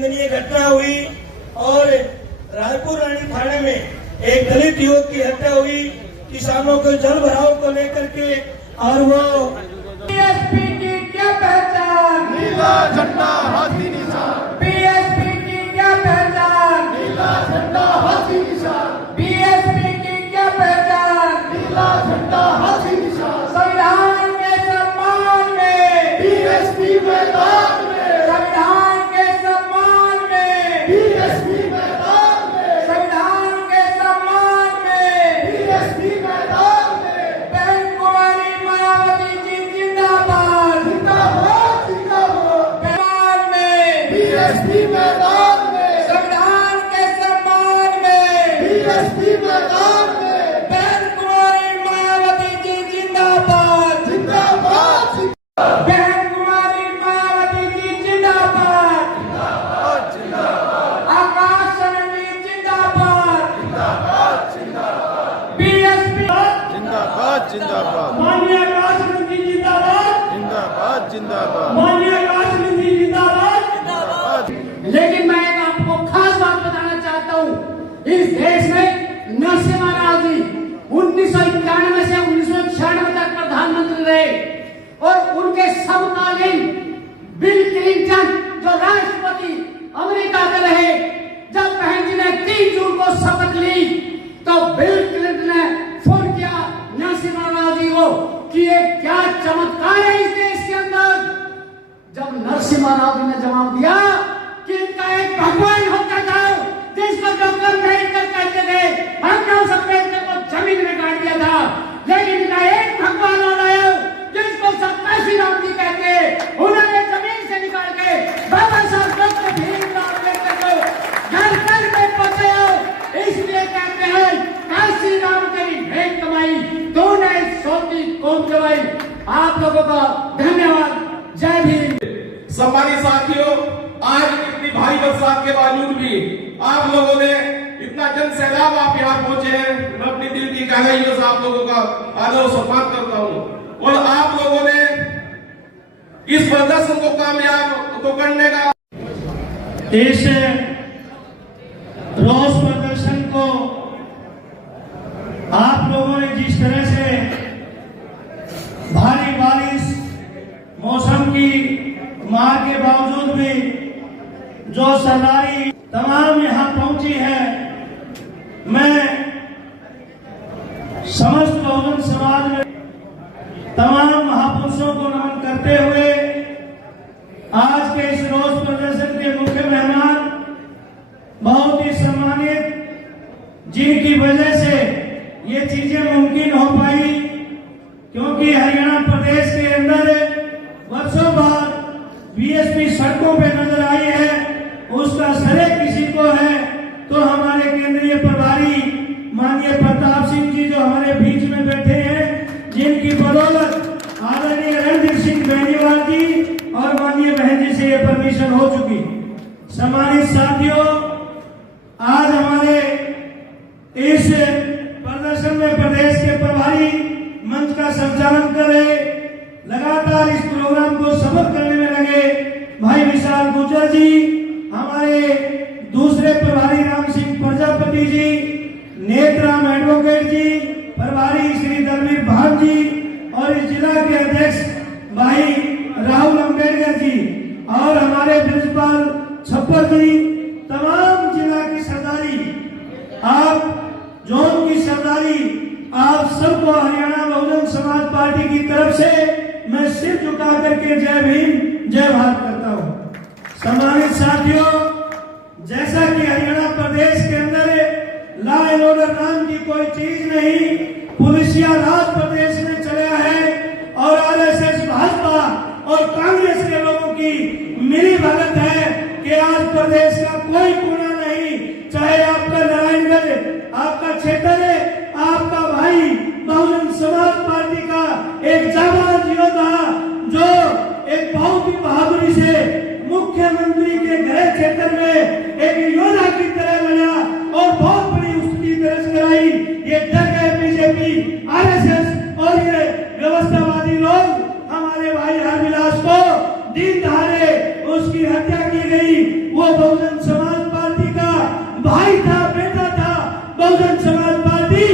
निंदनीय घटना हुई और रायपुर रानी थाने में एक दलित युवक की हत्या हुई किसानों को जल भराव को लेकर के। और वो बीएसपी की क्या पहचान? नीला झंडा हाथी निशान। बीएसपी की क्या पहचान? नीला झंडा हाथी निशान। बीएसपी की क्या पहचान? नीला झंडा हाथी निशान। संविधान के सम्मान में बीएसपी मैदान में। संविधान के सम्मान में बीएसपी मैदान में। संविधान के सम्मान में बीएसपी मैदान में। बहन कुमारी मायावती जी जिंदाबाद। जिंदाबाद जिंदाबाद। सम्मान में बीएसपी मैदान में। संविधान के सम्मान में बीएसपी मैदान में। बहन कुमारी मायावती जी जिंदाबाद। जिंदाबाद जिंदाबाद। बहन कुमारी मायावती जी जिंदाबाद। जिंदाबाद जिंदाबाद। आकाश चरण जी जिंदाबाद। जिंदाबाद जिंदाबाद। बीएसपी जिंदाबाद जिंदाबाद। माननीय आकाश चरण जी जिंदाबाद। जिंदाबाद जिंदाबाद। माननीय आकाश चरण जी जिंदाबाद। जिंदाबाद। लेकिन मैं एक आपको खास बात बताना चाहता हूँ, इस देश में नरसिम्हा राव जी 1991 से 1996 तक प्रधानमंत्री रहे और उनके समकालीन बिल क्लिंटन जो राष्ट्रपति अमेरिका के रहे, जब बहन जी ने 3 जून को शपथ ली तो बिल क्लिंटन ने फोन किया नरसिम्हा राव जी को कि ये क्या चमत्कार है इस देश के अंदर। जब नरसिम्हा राव जी ने जवाब दिया कि इनका एक भगवान होकर जाओ, जिसको डॉक्टर अम्बेडकर कहते थे, हमने उस अम्बेडकर को जमीन में गाड़ दिया था, लेकिन इनका एक भगवान होना है जिसको सत्तासी राम जी कहते, उन्होंने जमीन से निकाल के बाबा साहब डॉक्टर भीमराव अम्बेडकर को घर घर में पहुंचाया। इसलिए कहते हैं काशी राम तेरी भेंट कमाई, तूने सोती कौम जमाई। आप लोगों का धन्यवाद। जय भीम। सम्मानित साथियों, आज इतनी भारी बरसात के बावजूद भी आप लोगों ने इतना जन सैलाब आप यहाँ पहुंचे हैं। मैं अपनी दिल की गहराइयों से आप लोगों का आदर और सम्मान करता हूँ और आप लोगों ने इस प्रदर्शन को कामयाब तो करने का इस रोष प्रदर्शन को आप लोगों ने जिस तरह से भारी बारिश मौसम की मार के बावजूद भी जो सरदारी तमाम यहाँ पहुंची है, मैं समस्त बहुजन समाज में तमाम महापुरुषों को नमन करते हुए आज के इस रोष प्रदर्शन के मुख्य मेहमान बहुत ही सम्मानित, जिनकी वजह से ये चीजें मुमकिन हो पाई, क्योंकि हरियाणा प्रदेश के अंदर वर्षों बाद बीएसपी सड़कों पे नजर आई है, उसका श्रेय किसी को है तो हमारे केंद्रीय प्रभारी माननीय प्रताप सिंह जी जो हमारे बीच में बैठे हैं, जिनकी बदौलत आदरणीय रणधीर सिंह बेनीवाल जी और माननीय बहन जी से ये परमिशन हो चुकी। सम्मानित साथियों, आज हमारे इस प्रदर्शन में प्रदेश के प्रभारी मंच का संचालन कर रहे, लगातार इस प्रोग्राम को सफल करने में लगे भाई विशाल गुर्जर जी, हमारे दूसरे प्रभारी राम सिंह प्रजापति जी, नेत्राम एडवोकेट जी, प्रभारी श्री दलवीर भाग जी और इस जिला के अध्यक्ष भाई राहुल अम्बेडकर जी और हमारे प्रिंसिपल छप्पर जी, तमाम जिला की सरदारी, आप जोन की सरदारी, आप सबको हरियाणा बहुजन समाज पार्टी की तरफ से मैं सिर झुका करके जय भीम जय भारत करता हूँ। सम्मानित साथियों, जैसा कि हरियाणा प्रदेश के अंदर लॉ एंड ऑर्डर नाम की कोई चीज नहीं, पुलिसिया राज प्रदेश में चला है और आरएसएस भाजपा और कांग्रेस के लोगों की मिली भगत है कि आज प्रदेश का कोई कोना नहीं, चाहे आपका नारायणगढ़ आपका क्षेत्र है, आपका भाई बहुजन समाज पार्टी का एक जाबाज योद्धा जो एक बहुत ही बहादुरी से मुख्यमंत्री के गृह क्षेत्र में एक योद्धा की तरह लड़ा और बहुत बड़ी उसकी दर्ज कराई। ये डर गए बीजेपी, आरएसएस और ये व्यवस्थावादी लोग हमारे भाई हरविलास को दिन दहाड़े उसकी हत्या की गई। वो बहुजन समाज पार्टी का भाई था, बेटा था। बहुजन समाज पार्टी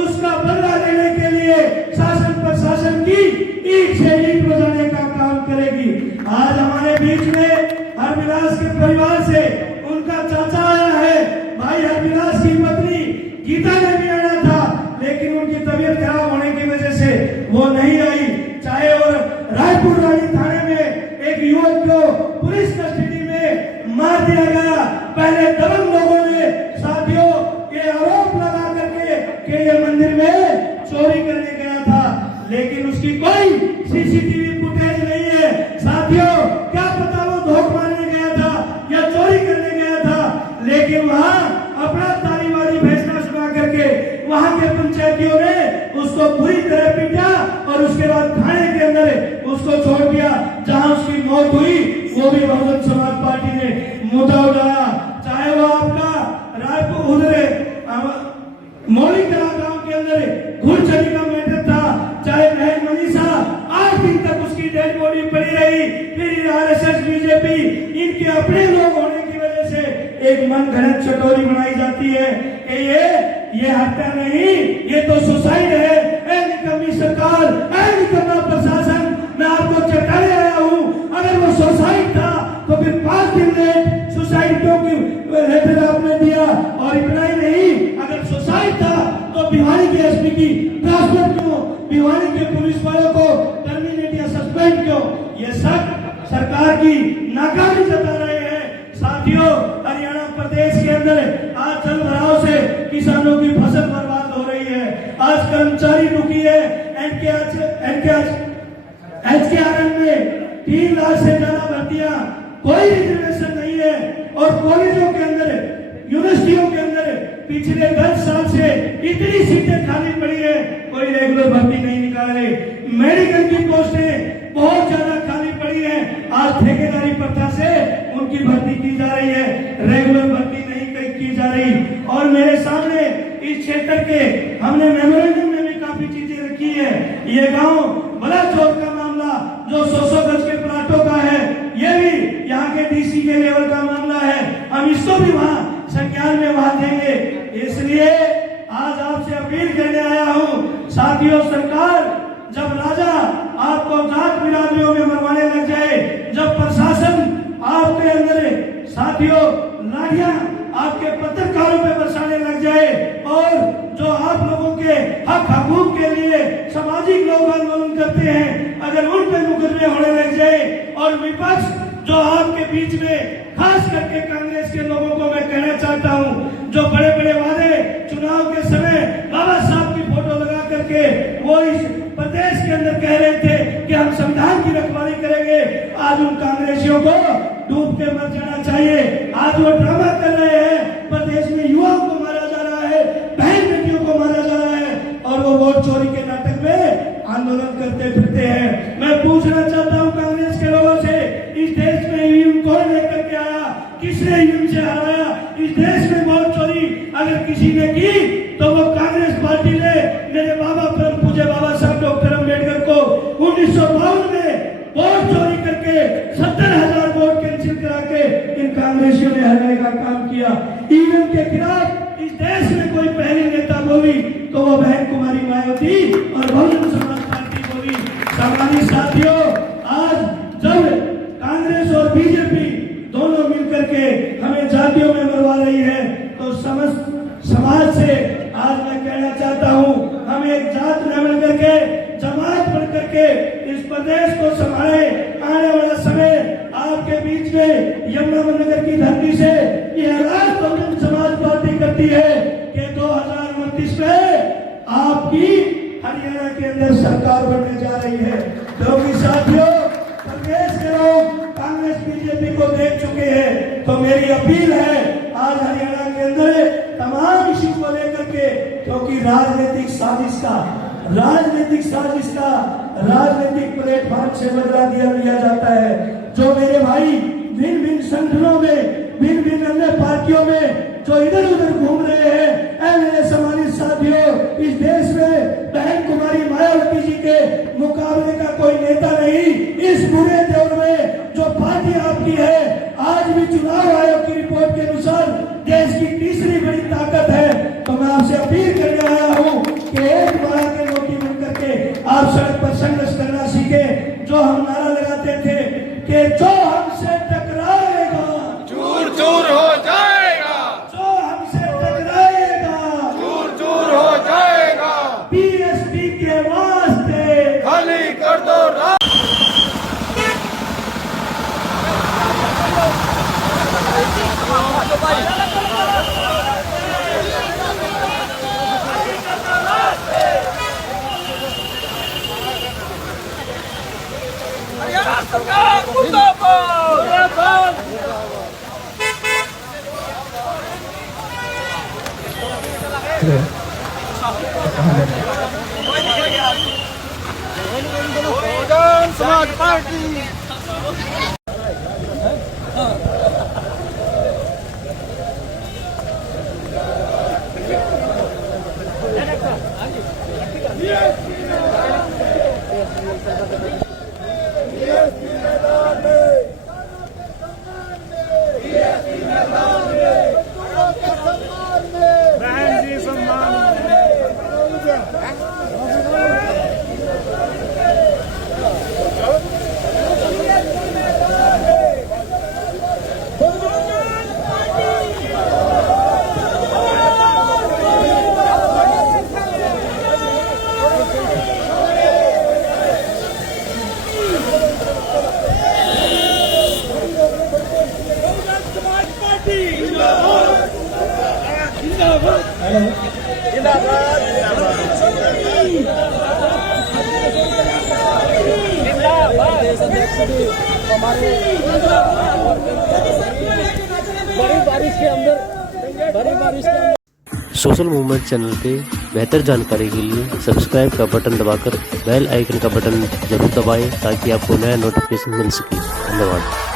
उसका बदला लेने के लिए शासन प्रशासन की ईंट से ईंट बजाने का काम करेगी। आज हमारे बीच में हरविलास के परिवार से उनका चाचा आया है। भाई हरविलास की पत्नी गीता ने भी आना था, लेकिन उनकी तबीयत खराब होने की वजह से वो नहीं आई। चाहे और रायपुर रानी थाने में एक युवक को पुलिस कस्टडी में मार दिया गया। पहले दबंग लोगों ने साथियों ये आरोप लगा करके कि ये मंदिर में चोरी करने गया था, लेकिन उसकी कोई सीसीटीवी फुटेज नहीं है। साथियों क्या पता वो धोख मारने गया था या चोरी करने गया था, लेकिन वहां अपना तालीबाजी भेजना शुरू करके वहां के पंचायतियों ने उसको पूरी तरह पीटा और उसके बाद थाने के अंदर उसको छोड़ दिया। जहां उसकी मौत हुई वो भी बहुजन समाज पार्टी ने मुद्दा उठाया। चाहे वो आपका रायपुर उधर मौलिक कला गांव के अंदर घुड़चली का मैटर था, चाहे बहन मनीषा 8 दिन तक उसकी डेड बॉडी पड़ी रही। फिर आरएसएस बीजेपी इनके अपने लोग होने की वजह से एक मन घड़त चटोरी बनाई जाती है कि ये हत्या नहीं, ये तो सुसाइड है। ए निकम्मी सरकार, ए निकम्मा प्रशासन, मैं आपको चेताने आया हूँ, अगर वो सुसाइड था तो फिर 5 दिन लेट सुसाइड क्यों लेटर आपने दिया? और इतना ही नहीं, अगर सुसाइड था तो भिवानी के एसपी की ट्रांसफर क्यों, भिवानी के पुलिस वालों को टर्मिनेट या सस्पेंड क्यों? ये सब सरकार की नाकामी जता रहे हैं। साथियों हरियाणा प्रदेश के अंदर आज जल भराव से किसानों की फसल बर्बाद हो रही है। आज कर्मचारी दुखी है। एचकेआरएम में 3 लाख से ज्यादा भर्तियां, कोई रिजर्वेशन नहीं है। और कॉलेजों के अंदर, यूनिवर्सिटियों के अंदर पिछले 10 साल से इतनी सीटें खाली पड़ी है, कोई रेगुलर भर्ती नहीं निकाल रहे। मेडिकल की पोस्टें बहुत ज्यादा खाली पड़ी है, आज ठेकेदारी प्रथा से उनकी भर्ती की जा रही है, रेगुलर भर्ती नहीं की जा रही। और मेरे सामने इस क्षेत्र के हमने मेमोरेंडम में भी काफी चीजें रखी है। ये गांव बड़ा चौक का मामला जो 100 गज के प्लाटों का है, ये भी यहाँ के डीसी के लेवल का मामला है। हम इसको भी वहाँ संज्ञान में वहाँ देंगे। इसलिए आज आपसे अपील करने आया हूँ। साथियों सरकार जब राजा आपको जात बिरादरियों में मरवाने लग जाए, जब प्रशासन आपके अंदर साथियों लाठियां आपके पत्रकारों पे बरसाने लग जाए, और जो आप लोगों के हक हकूक के लिए सामाजिक लोग आंदोलन करते हैं, अगर उन पे मुकदमे होने लग जाए, और विपक्ष जो आपके बीच में खास करके कांग्रेस के लोगों को मैं कहना चाहता हूं, जो बड़े बड़े वादे चुनाव के समय बाबा साहब की फोटो लगा करके वो इस प्रदेश के अंदर कह रहे थे कि हम संविधान की रखवाली करेंगे, आज उन कांग्रेसियों को डूब के मर जाना चाहिए। आज वो ड्रामा कर रहे हैं, प्रदेश में युवाओं को मारा जा रहा है, बहन बेटियों को मारा जा रहा है, और वो वोट चोरी के नाटक में आंदोलन करते फिरते हैं। मैं पूछना चाहता हूँ कांग्रेस के लोगों से, इस देश में ईवीएम कौन लेकर के आया? किसने ईवीएम से हराया? इस देश में वोट चोरी अगर किसी ने की तो वो कांग्रेस पार्टी ने मेरे बाबा परम पूज्य बाबा साहब डॉक्टर अम्बेडकर को 1952 में वोट चोरी करके 70,000 वोट कैंसिल करा के इन कांग्रेसियों ने हराने का काम किया। ईवीएम के खिलाफ इस देश में कोई पहली नेता बोली तो वो बहन कुमारी मायावती और बहुजन समाज पार्टी बोली। सामाजिक साथियों, आज जब कांग्रेस और बीजेपी दोनों मिलकर के हमें जातियों में मरवा रही है, तो समस्त समाज से आज मैं कहना चाहता हूं, हम एक जात न बन करके, जमात बन करके इस प्रदेश को संभाले। आने वाला समय आपके बीच में यमुनानगर की धरती से ये ऐलान बहुजन समाज पार्टी करती है कि 2029 में आपकी हरियाणा के अंदर सरकार बनने जा रही है। क्योंकि साथियों प्रदेश के लोग कांग्रेस बीजेपी को देख चुके हैं, तो मेरी अपील है आज हरियाणा के अंदर तमाम इश्यू को लेकर के, क्योंकि राजनीतिक साजिश का राजनीतिक प्लेटफॉर्म से बदला दिया जाता है। जो मेरे भाई भिन्न भिन्न संगठनों में, भिन्न भिन्न अन्य पार्टियों में जो इधर उधर घूम रहे हैं, मेरे सम्मानित साथियों, इस देश में बहन कुमारी मायावती जी के मुकाबले का कोई नेता नहीं। इस बुरे दौर में जो पार्टी आपकी है, आज भी चुनाव आयोग की Bahujan Samaj party social movement channel पे बेहतर जानकारी के लिए सब्सक्राइब का बटन दबाकर बेल आइकन का बटन जरूर दबाएं ताकि आपको नया नोटिफिकेशन मिल सके। धन्यवाद।